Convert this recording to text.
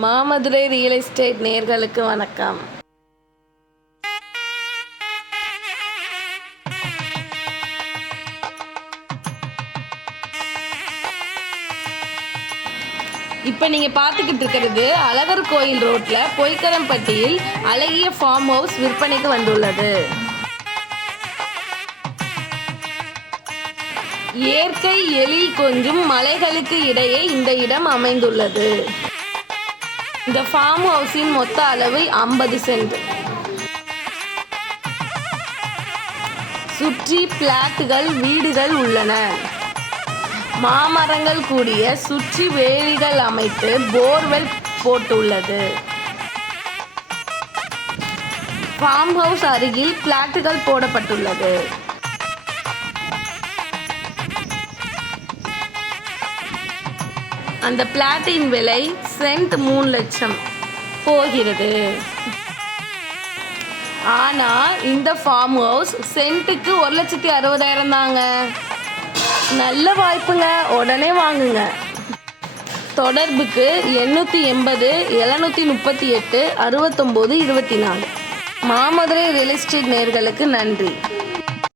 மாமதுரை real estate நேயர்களுக்கு வணக்கம். இப்போ நீங்கள் பார்த்துக்கிட்டு இருக்கிறது அழகர் கோயில் ரோட்டில் பொய்க்கரம்பட்டியில் அழகிய ஃபார்ம் ஹவுஸ் விற்பனைக்கு வந்துள்ளது. இயற்கை எழில் கொஞ்சும் மலைகளுக்கு இடையே இந்த இடம் அமைந்துள்ளது. இந்த ஃபார்ம் ஹவுஸின் மொத்த அளவு 50 சென்ட். சுற்றி பிளாட்டுகள், வீடுகள் உள்ளன. மாமரங்கள் கூடிய சுற்றி வேலிகள் அமைத்து போர்வெல் போட்டுள்ளது. ஃபார்ம் ஹவுஸ் அருகில் பிளாட்டுகள் போடப்பட்டுள்ளது. அந்த பிளாட்டின் விலை சென்ட் 3 லட்சம் போகிறது. ஆனால் இந்த ஃபார்ம் ஹவுஸ் சென்ட்டுக்கு 1,60,000 தாங்க. நல்ல வாய்ப்புங்க, உடனே வாங்குங்க. தொடர்புக்கு 880 738 69 24. மாமதுரை ரியல் எஸ்டேட் நேயர்களுக்கு நன்றி.